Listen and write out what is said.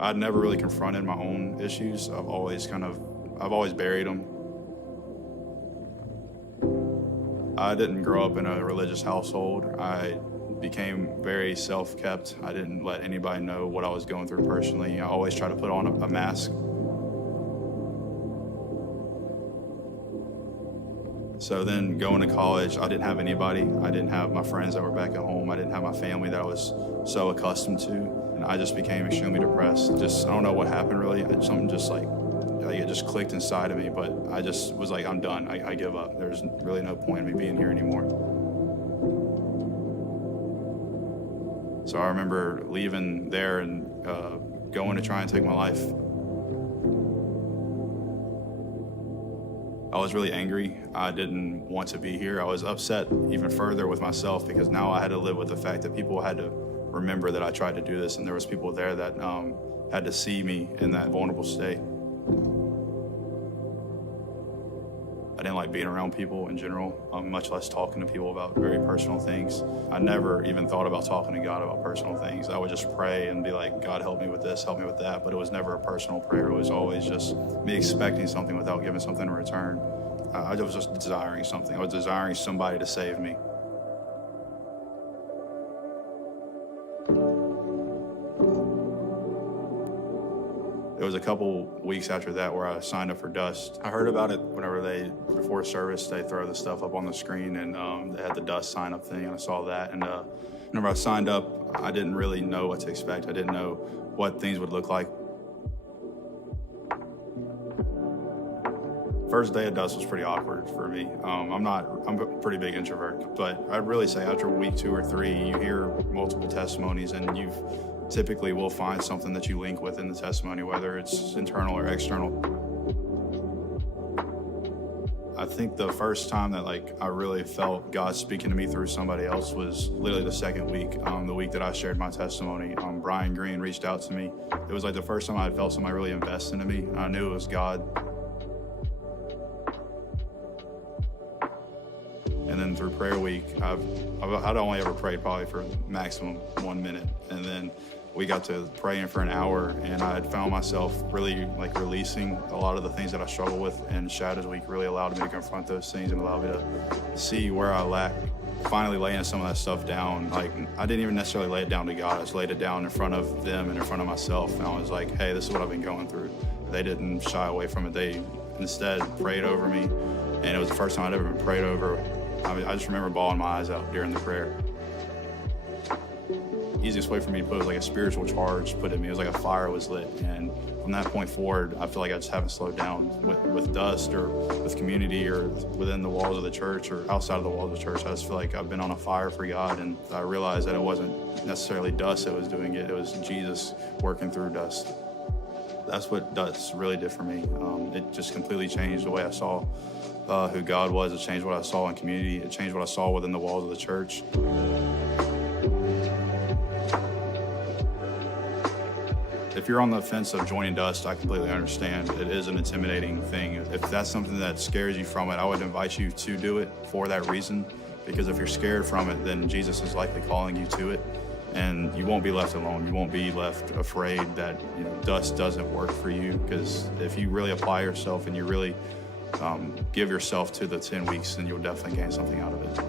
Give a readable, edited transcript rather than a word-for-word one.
I'd never really confronted my own issues. I've always buried them. I didn't grow up in a religious household. I became very self-kept. I didn't let anybody know what I was going through personally. I always tried to put on a mask. So then going to college, I didn't have anybody. I didn't have my friends that were back at home. I didn't have my family that I was so accustomed to. And I just became extremely depressed. I don't know what happened really. Something just it just clicked inside of me, but I just was like, I'm done. I give up. There's really no point in me being here anymore. So I remember leaving there and going to try and take my life. I was really angry. I didn't want to be here. I was upset even further with myself because now I had to live with the fact that people had to remember that I tried to do this, and there was people there that had to see me in that vulnerable state. I didn't like being around people in general, much less talking to people about very personal things. I never even thought about talking to God about personal things. I would just pray and be like, God, help me with this, help me with that. But it was never a personal prayer. It was always just me expecting something without giving something in return. I was just desiring something. I was desiring somebody to save me. It was a couple weeks after that where I signed up for Dust. I heard about it whenever before service, they throw the stuff up on the screen, and they had the Dust sign up thing, and I saw that. And whenever I signed up, I didn't really know what to expect. I didn't know what things would look like. First day of Dust was pretty awkward for me. I'm a pretty big introvert, but I'd really say after week 2 or 3, you hear multiple testimonies, and you typically will find something that you link with in the testimony, whether it's internal or external. I think the first time that I really felt God speaking to me through somebody else was literally the second week, the week that I shared my testimony. Brian Green reached out to me. It was like the first time I had felt somebody really invest into me. I knew it was God. And then through prayer week, I'd only ever prayed probably for maximum 1 minute. And then we got to praying for an hour, and I had found myself really releasing a lot of the things that I struggle with. And Shadows Week really allowed me to confront those things and allowed me to see where I lack. Finally laying some of that stuff down. I didn't even necessarily lay it down to God. I just laid it down in front of them and in front of myself. And I was like, hey, this is what I've been going through. They didn't shy away from it. They instead prayed over me. And it was the first time I'd ever been prayed over. I just remember bawling my eyes out during the prayer. Easiest way for me to put it was like a spiritual charge put in me. It was like a fire was lit. And from that point forward, I feel like I just haven't slowed down with Dust or with community or within the walls of the church or outside of the walls of the church. I just feel like I've been on a fire for God, and I realized that it wasn't necessarily Dust that was doing it. It was Jesus working through Dust. That's what Dust really did for me. It just completely changed the way I saw who God was. It changed what I saw in community. It changed what I saw within the walls of the church. If you're on the fence of joining Dust, I completely understand. It is an intimidating thing. If that's something that scares you from it, I would invite you to do it for that reason. Because if you're scared from it, then Jesus is likely calling you to it. And you won't be left alone. You won't be left afraid that Dust doesn't work for you. Because if you really apply yourself and you really give yourself to the 10 weeks, then you'll definitely gain something out of it.